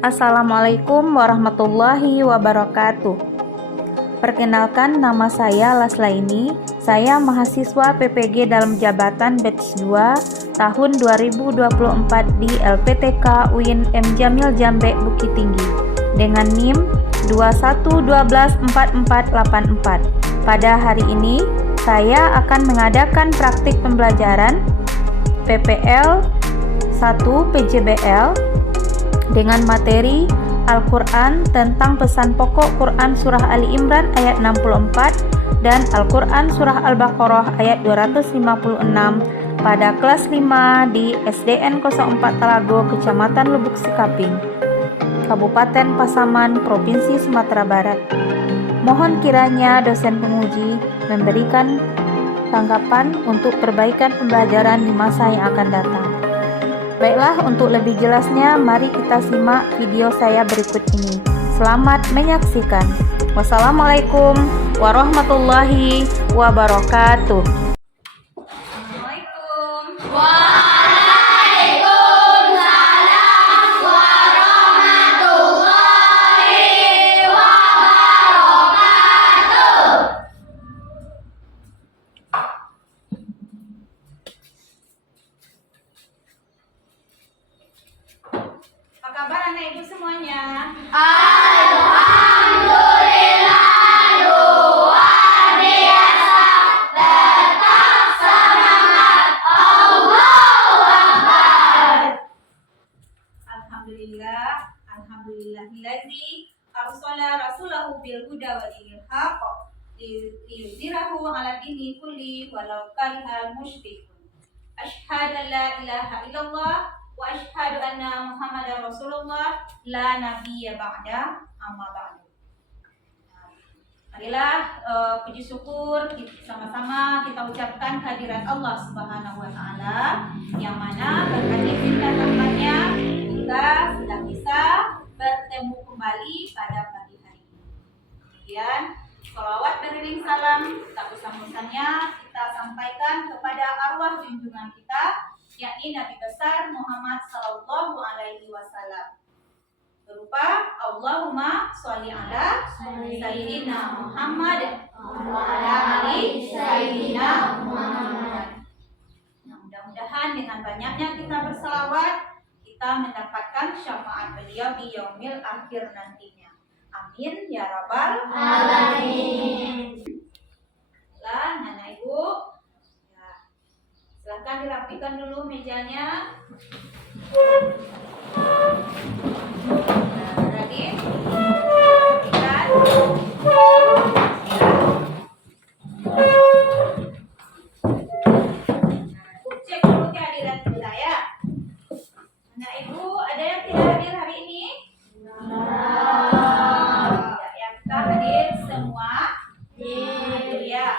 Assalamualaikum warahmatullahi wabarakatuh. Perkenalkan, nama saya Laslaini. Saya mahasiswa PPG dalam jabatan batch 2 tahun 2024 di LPTK UIN M Jamil Jambe Bukit Tinggi dengan NIM 21124484. Pada hari ini saya akan mengadakan praktik pembelajaran PPL 1 PJBL dengan materi Al-Quran tentang pesan pokok Quran Surah Ali Imran ayat 64 dan Al-Quran Surah Al-Baqarah ayat 256 pada kelas 5 di SDN 04 Talago, Kecamatan Lubuk Sikaping, Kabupaten Pasaman, Provinsi Sumatera Barat. Mohon kiranya dosen penguji memberikan tanggapan untuk perbaikan pembelajaran di masa yang akan datang. Baiklah, untuk lebih jelasnya, mari kita simak video saya berikut ini. Selamat menyaksikan. Wassalamualaikum warahmatullahi wabarakatuh. Assalamualaikum. Waalaikumsalam warahmatullahi wabarakatuh. Apa kabar anak ibu semuanya? Alhamdulillah, luar biasa, tetap semangat, Allahu Akbar. Alhamdulillahillazi arsala rasulahu bil huda wa dinil haqq liyudhhirahu 'ala dini kulli walau karihal musyrikun. Asyhadu an la ilaha illallah wa asyhadu anna Muhammadar Rasulullah la nabiyya ba'da amma ba'du. Marilah puji syukur sama-sama kita ucapkan kehadirat Allah Subhanahu wa taala yang mana berkat izin dan rahmatnya kita sudah bisa bertemu kembali pada pagi hari ini. Kemudian sholawat beriring salam tak usah-usahnya kita sampaikan kepada arwah junjungan kita, yakni Nabi besar Muhammad sallallahu alaihi wasallam, berupa Allahumma sholli ala sayyidina Muhammad wa ala ali sayyidina Muhammad. Nah, mudah-mudahan dengan banyaknya kita berselawat, kita mendapatkan syafaat beliau di yaumil akhir nantinya. Amin ya rabbal Alamin. Lah, anak ibu, ya, silahkan dirapikan dulu mejanya. Nah, Radit, rapikan. Cek dulu kehadiran kita ya. Anak ibu, ada yang tidak hadir hari ini? Ya, kita hadir semua. Hadir ya.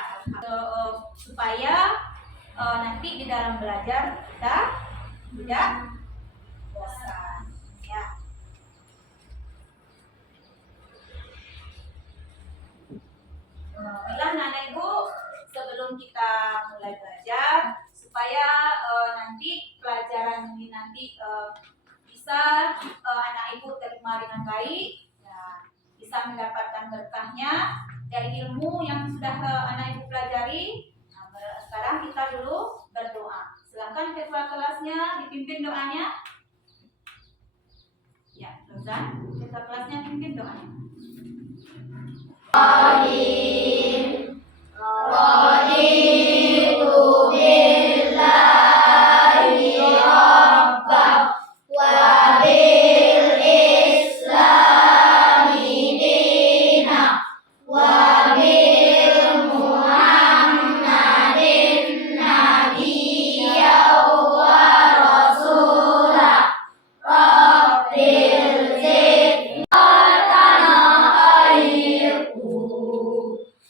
Supaya nanti di dalam belajar kita tidak bosan ya. Baiklah anak ibu, sebelum kita mulai belajar, supaya nanti pelajaran ini nanti bisa anak ibu terima dengan baik, ya, bisa mendapatkan berkahnya dari ilmu yang sudah anak ibu pelajari. Nah, sekarang kita dulu berdoa. Silakan ketua kelasnya dipimpin doanya. Ya, Rozan, ketua kelasnya pimpin doanya. Raditu billahi rabban wa bil islami dinan wa bil muhammadin nabiyyan wa rasulah. Rabbil zidni tanah airku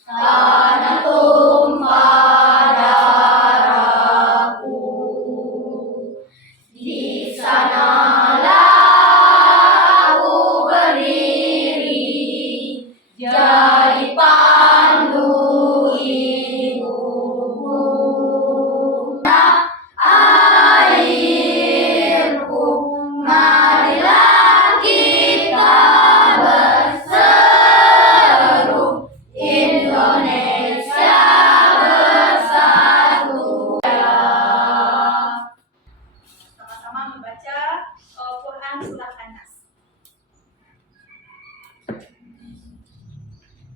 tanah tumpah darahku, di sanalah aku berdiri jadi pandu ibuku. Nah, airku marilah kita surah An-Nas.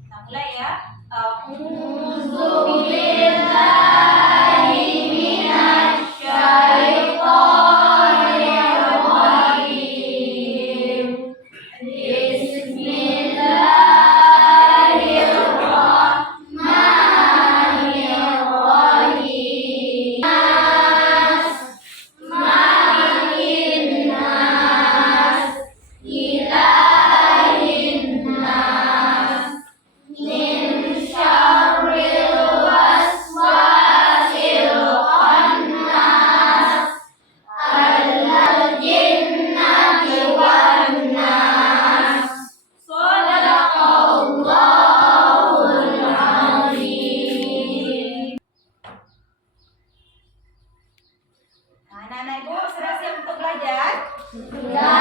Kita mulai ya. A'udzu billahi minasy syaithanir rajim. Bismillahirrahmanirrahim. Malikin nas, ilahin nas, min syarril waswasil khannas, al-jinnati wan nas. Shadaqallahul azim. Nah, anak-anak ibu sudah siap untuk belajar? Ya.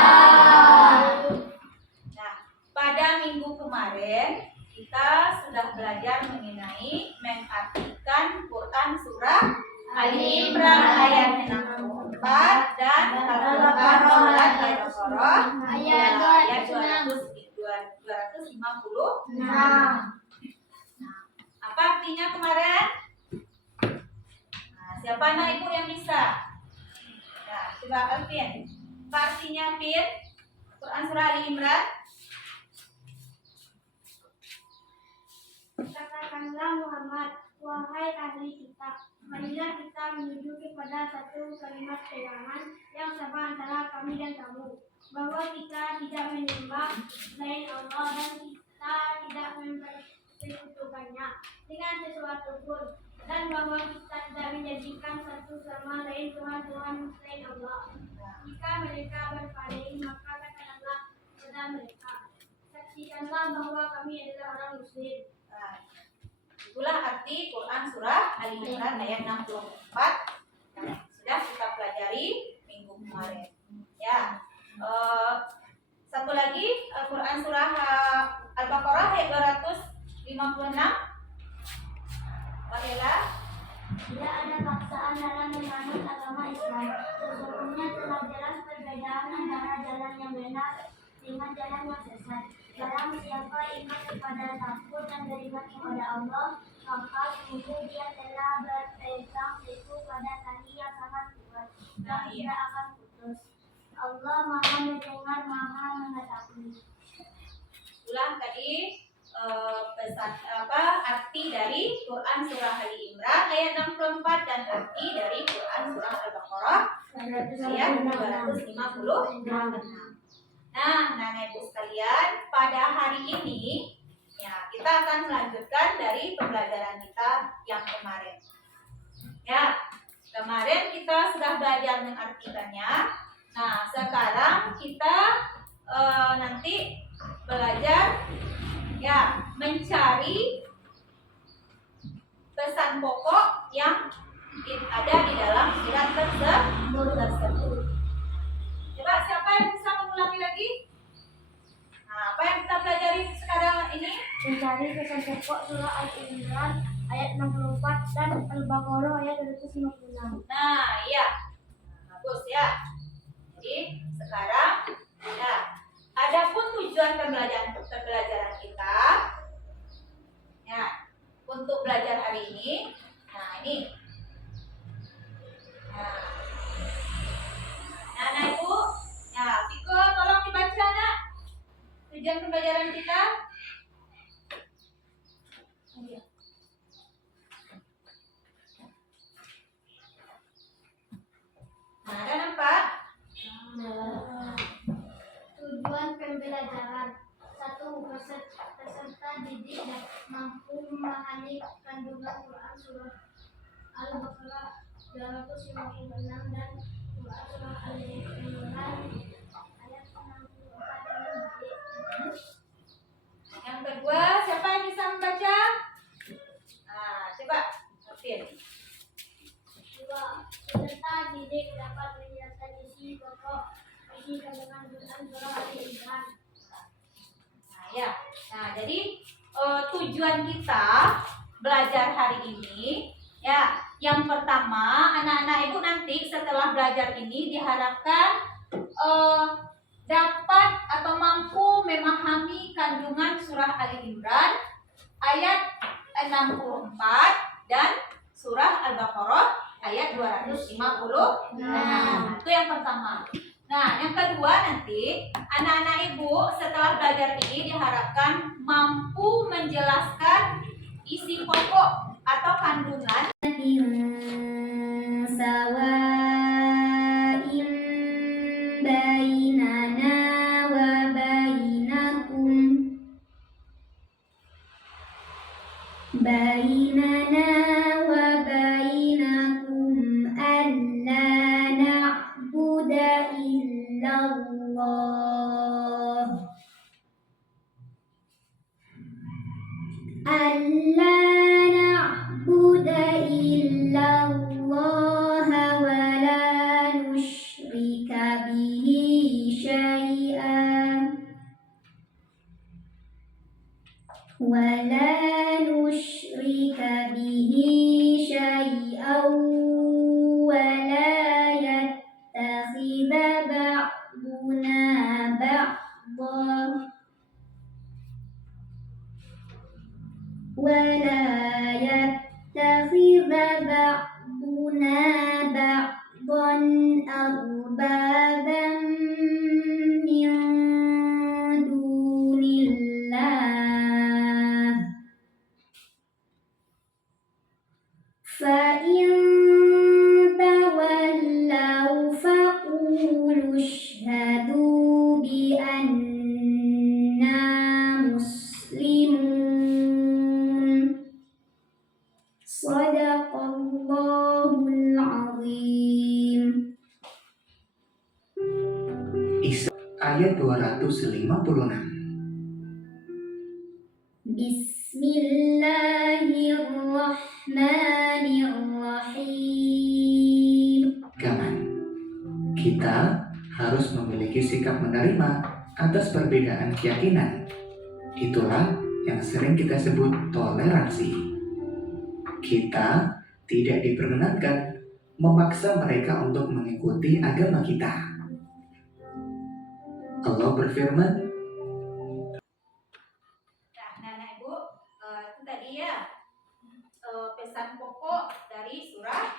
Nah, pada minggu kemarin kita sudah belajar mengenai mengartikan Quran surah Ali Imran ayat 64 dan Al-Baqarah surat Al-Baqarah ayat 250. Nah, Apa artinya kemarin? Nah, siapa anak ibu yang bisa? Nah, coba Alvin. Apa artinya Alvin? Quran surah Ali Imran. Katakanlah Muhammad, wahai ahli kitab, marilah kita menuju kepada satu kalimat pegangan yang sama antara kami dan kamu, bahwa kita tidak menyembah selain Allah dan kita tidak mempersekutukannya dengan sesuatu pun, dan bahwa kita tidak menjadikan satu sama lain Tuhan-Tuhan selain Allah. Jika mereka berpaling, maka katakanlah kepada mereka, saksikanlah bahwa kami adalah orang muslim. Nah, itulah arti Quran surah Ali Imran ayat 64 yang sudah kita pelajari minggu kemarin. Ya, satu lagi Quran surah Al-Baqarah ayat 256. Wahila. Tidak ada paksaan dalam menganut agama Islam. Sesungguhnya telah jelas perbedaan antara jalan yang benar dengan jalan yang sesat. Barang siapa iman kepada takut dan beriman kepada Allah, maka sungguh dia telah berpegang teguh pada tali yang sangat kuat dan tidak akan putus. Allah Maha Mendengar, Maha Mengetahui. Ulang tadi arti dari Quran surah Ali Imran ayat 64 dan arti dari Quran surah Al-Baqarah ayat 256. Nah, anak-anak ibu sekalian, pada hari ini ya kita akan melanjutkan dari pembelajaran kita yang kemarin. Ya, kemarin kita sudah belajar mengartikannya. Nah, sekarang kita nanti belajar ya mencari pesan pokok yang ada di dalam surat tersebut. Coba siapa yang bisa mengulangi lagi? Nah, apa yang kita pelajari sekarang ini? Mencari pesan pokok surah Al-Imran ayat 64 dan Al-Baqarah ayat 256. Nah, iya. Bagus ya. Jadi, sekarang ya, adapun tujuan pembelajaran kita ya, untuk belajar hari ini. Nah, ini. Nah, anak ibu, ya, Viko tolong dibaca nak. Tujuan pembelajaran kita. Nah, ada nampak? Tujuan pembelajaran: 1. Peserta didik dan mampu memahami kandungan Quran surah Al-Baqarah 256 dan Quran surah Al-Imran ayat 64 dengan baik. Yang kedua, siapa yang bisa membaca? Nah, coba Alvin. 2. Peserta didik dapat menjelaskan isi pokok isi kandungan Quran surah Al-Imran. Nah, ya. Nah, jadi tujuan kita belajar hari ini ya, yang pertama, anak-anak ibu nanti setelah belajar ini diharapkan surah Ali Imran ayat 64 dan surah Al-Baqarah ayat 256. Itu yang pertama. Nah, yang kedua nanti anak-anak ibu setelah belajar ini diharapkan mampu menjelaskan isi pokok atau kandungan sawa'in bainana wa bainakum alla na'budu illallah wa la nusyrika bihi syai'an wa la yattakhidha ba'duna ba'dan arbaban min dunillah fa'in tawallaw faqulu ashhadu bi anna muslimun. Shadaqallahul azim. Ayat 256. Bismillahirrahmanirrahim. Pegangan. Kita harus memiliki sikap menerima atas perbedaan keyakinan. Itulah yang sering kita sebut toleransi. Kita tidak diperkenankan memaksa mereka untuk mengikuti agama kita. Allah berfirman, Nah, anak ibu, itu tadi ya pesan pokok dari surah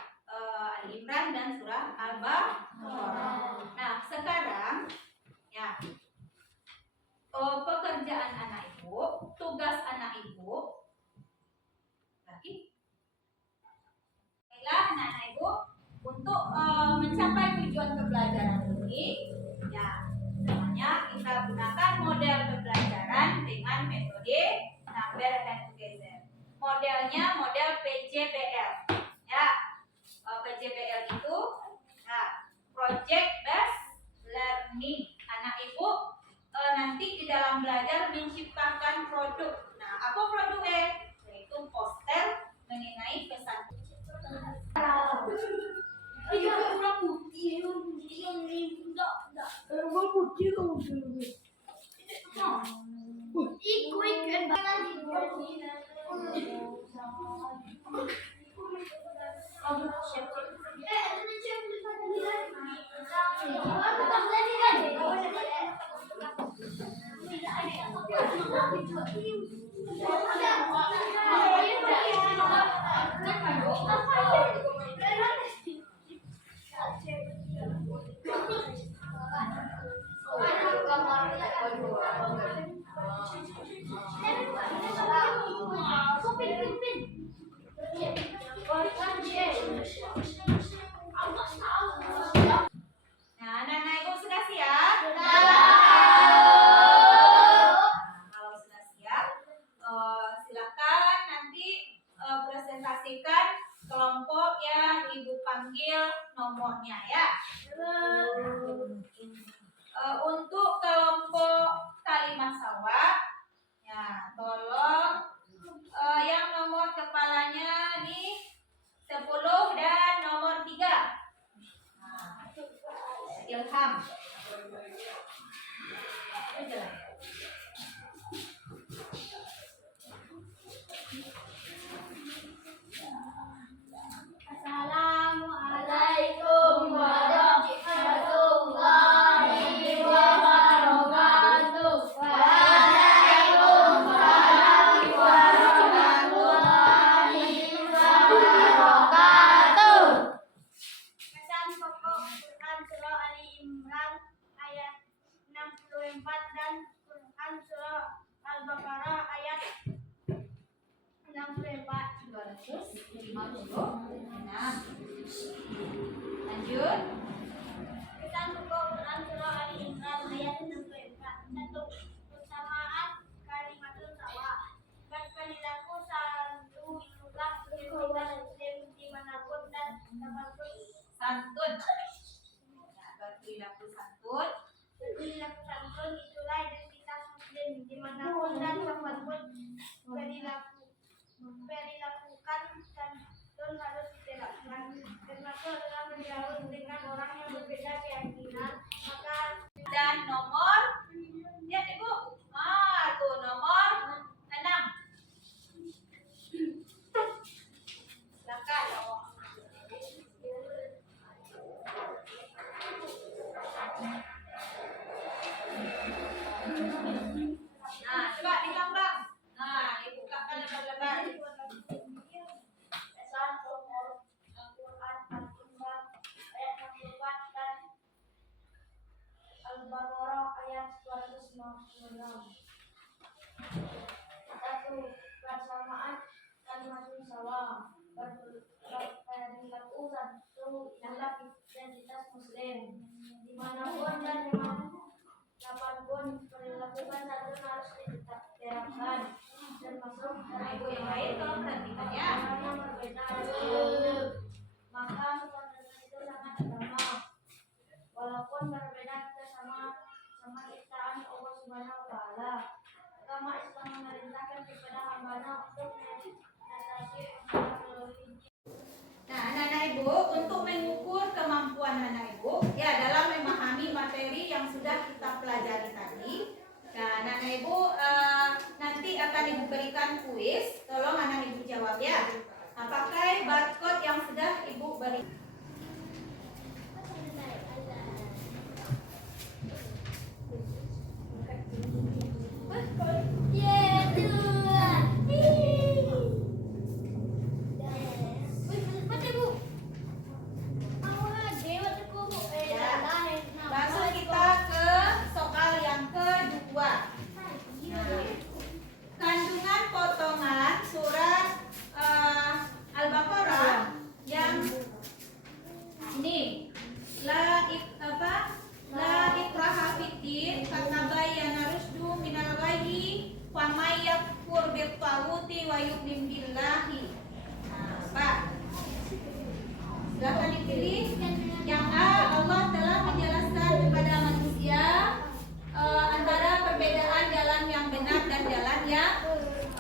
Ali Imran dan surah Al-Baqarah. Nah, sekarang ya pekerjaan anak ibu, tugas anak ibu lagi. Baiklah, anak ibu untuk mencapai tujuan pembelajaran ini, ya namanya kita gunakan model pembelajaran dengan metode number and together. Modelnya model PJBL. Ya, PJBL itu project based learning. Anak ibu nanti di dalam belajar menciptakan produk. Nah, apa produknya? Yaitu poster mengenai pesan. Nah, anak-anak ibu sudah siap? Nah, kalau sudah siap, silakan dan Quran surah Al-Baqarah ayat 64. 256. Lanjut. Kita buka Quran surah Ali Imran ayat 64. 1. Persamaan kalimatun sawa. Perilaku satu itulah identitas muslim dimanapun dan kapanpun. Santun. Nah, berperilaku santun. Perilaku santun itulah identitas muslim dimanapun dan kapanpun. Perilakukan santun harus diterapkan, termasuk dalam bergaul dengan orang yang berbeda keyakinan. Maka Dan nomor, lihat Ibu. Tuh nomor 6. Silakan. Nah, coba ditambah. Nah, dibukakan lebar-lebar. Al-Baqarah ayat 256. 1. Persamaan kalimatun sawa. Perilaku satu adalah identitas muslim dimanapun dan kapanpun. Perilakukan satu harus diterapkan, termasuk Nah, Ibu yang lain tolong perhatikan ya. orang yang berbeda. Maka persaudaraan itu sangat agama. Walaupun berbeda kita sama ciptaan Allah Subhanahu wa taala. Agama Islam memerintahkan kepada hamba-Nya untuk mengatasi melalui. Nah, anak-anak Ibu, untuk mengukur kemampuan anak Ibu, ya dalam memahami materi yang sudah kita pelajari tadi. Nah, anak-anak Ibu, nanti akan Ibu berikan kuis. Tolong anak Ibu jawab ya. Nah, pakai barcode yang sudah Ibu beri. Masuk kita ke soal yang kedua. Kandungan potongan surat Al-Baqarah yang ini la ikraha fiddin katabayyana rusdu minal ghayyi wa may yakfur bit taghuti wa yu'min billahi. Nah, Pak. Silakan dipilih. Yang A, Allah telah menjelaskan kepada manusia antara perbedaan jalan yang benar dan jalan yang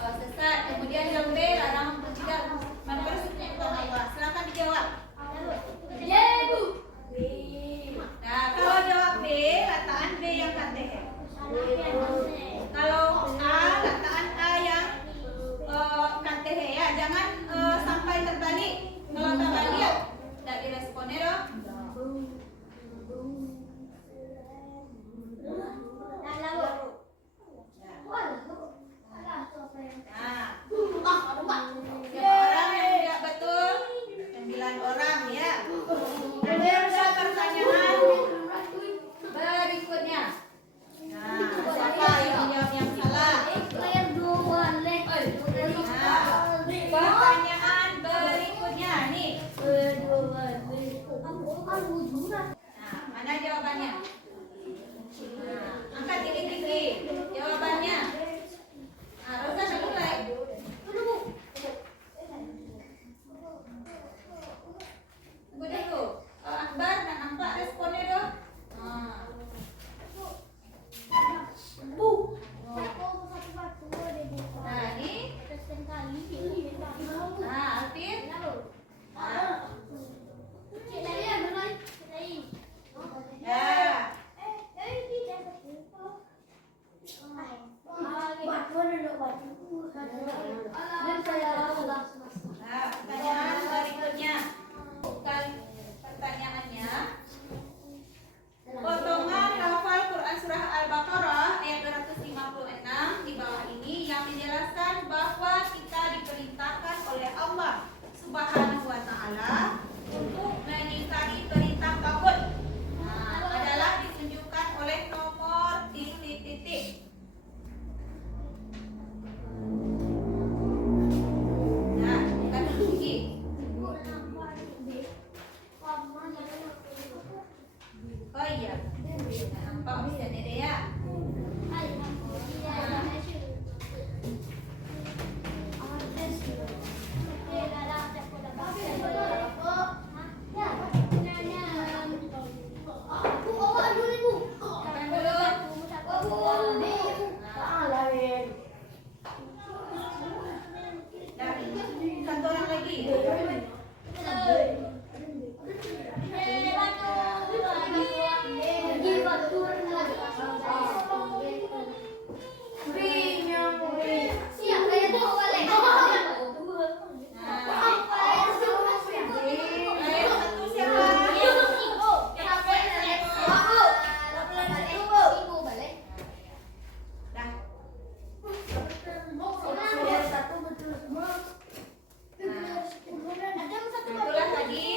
sesat. Kemudian yang B, larangan untuk tidak mempersekutukan Allah. Silakan dijawab. Nah, kalau jawab B, letakkan B yang KTM. Kalau A, letakkan A yang KTH ya. Jangan sampai terbalik. Kalau terbalik, tidak diresponnya dong. Orang yang tidak betul 9 orang ya. Ada pertanyaan berikutnya. Nah, siapa yang menjawab yang salah? Pertanyaan berikutnya nih. Nah, mana jawabannya? Nah, angkat tinggi-tinggi. Jawabannya. Nah, Rosa sudah mulai. Tunggu dulu. Akbar dan nampak responnya dong. Nah, ini. Nah, Alvin. Ya. Nah, pertanyaan berikutnya. Pertanyaannya, potongan lafal Quran surah Al-Baqarah ayat 256 di bawah ini yang menjelaskan bahwa kita diperintahkan oleh Allah Subhanahu wa taala untuk mengingkari perintah tagut. Nah, adalah ditunjukkan oleh nomor titik Satu orang lagi. Itulah tadi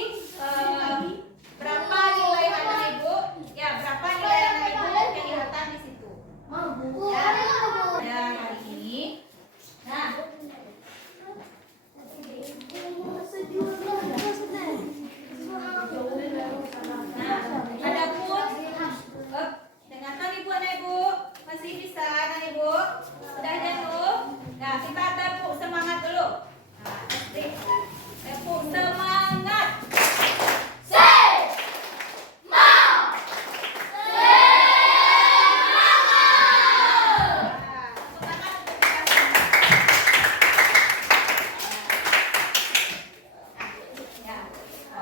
berapa nilai anak ibu? Ya, berapa nilai anak ibu kelihatan di situ. Ya, hari ini. Nah, adapun dengarkan ibu anak ibu, masih bisa anak ibu? Sudah jenuh? Nah, kita tepuk semangat dulu. Nah, tepuk semangat.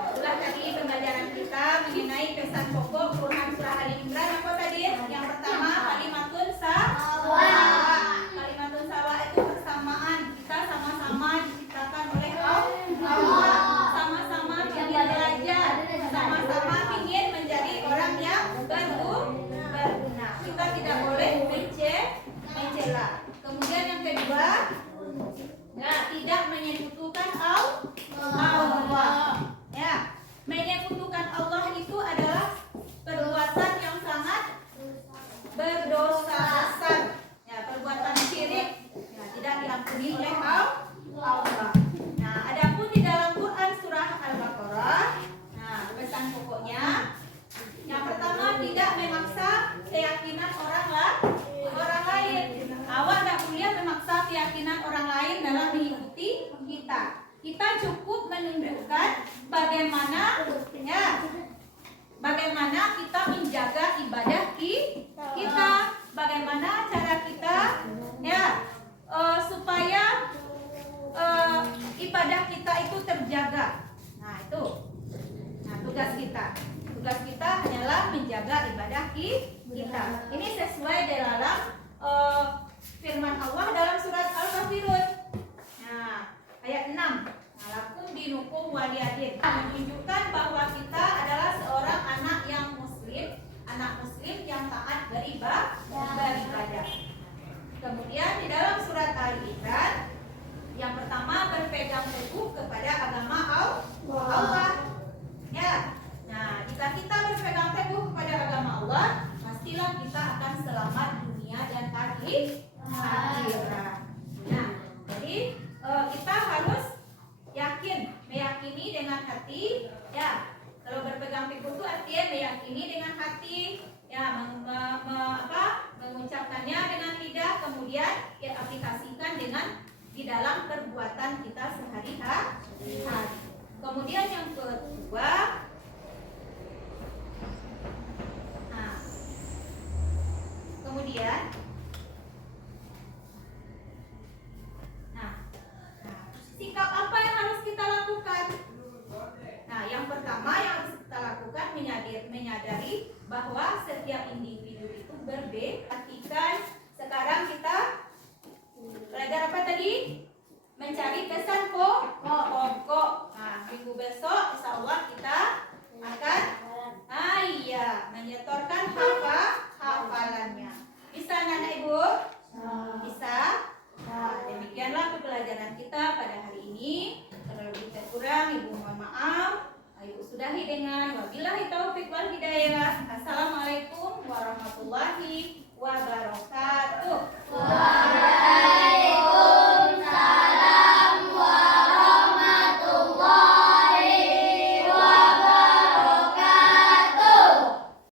Itulah tadi pembelajaran kita mengenai pesan pokok Quran surah Ali Imran. Apa tadi? Yang pertama kalimatun sawah. Kalimatun sawah itu persamaan. Kita sama-sama diciptakan oleh Allah. Sama-sama ingin belajar. Sama-sama ingin menjadi orang yang berguna. Kita tidak boleh mencela. Kemudian yang kedua, tidak menyekutukan Allah. Ya, menyekutukan Allah itu adalah perbuatan yang sangat berdosa besar. Ya, perbuatan syirik. Ya, tidak diampuni oleh Allah. Nah, adapun di dalam Quran surah Al-Baqarah, pesan pokoknya yang pertama tidak memaksa keyakinan orang lain. Awak tidak boleh memaksa keyakinan orang lain dalam mengikuti kita. Kita cukup menunjukkan bagaimana kita menjaga ibadah kita, bagaimana cara kita supaya ibadah kita itu terjaga. Nah, itu. Nah, tugas kita hanyalah menjaga ibadah kita. Ini sesuai dalam firman Allah dalam surat Al-Kafirun. Nah, ayat 6. Lakum dinukum waliyadin. Menunjukkan bahwa kita adalah seorang anak muslim yang taat beribadah. Kemudian di dalam surat Ali Imran yang pertama berpegang teguh kepada agama Allah. Ya. Nah, jika kita berpegang teguh kepada agama Allah, pastilah kita akan selamat dunia dan akhirat. Nah, jadi kita harus meyakini dengan hati. Ya, kalau berpegang teguh itu artinya meyakini dengan hati. Ya, mengucapkannya dengan lidah, kemudian aplikasikan di dalam perbuatan kita sehari-hari. Kemudian yang kedua, kemudian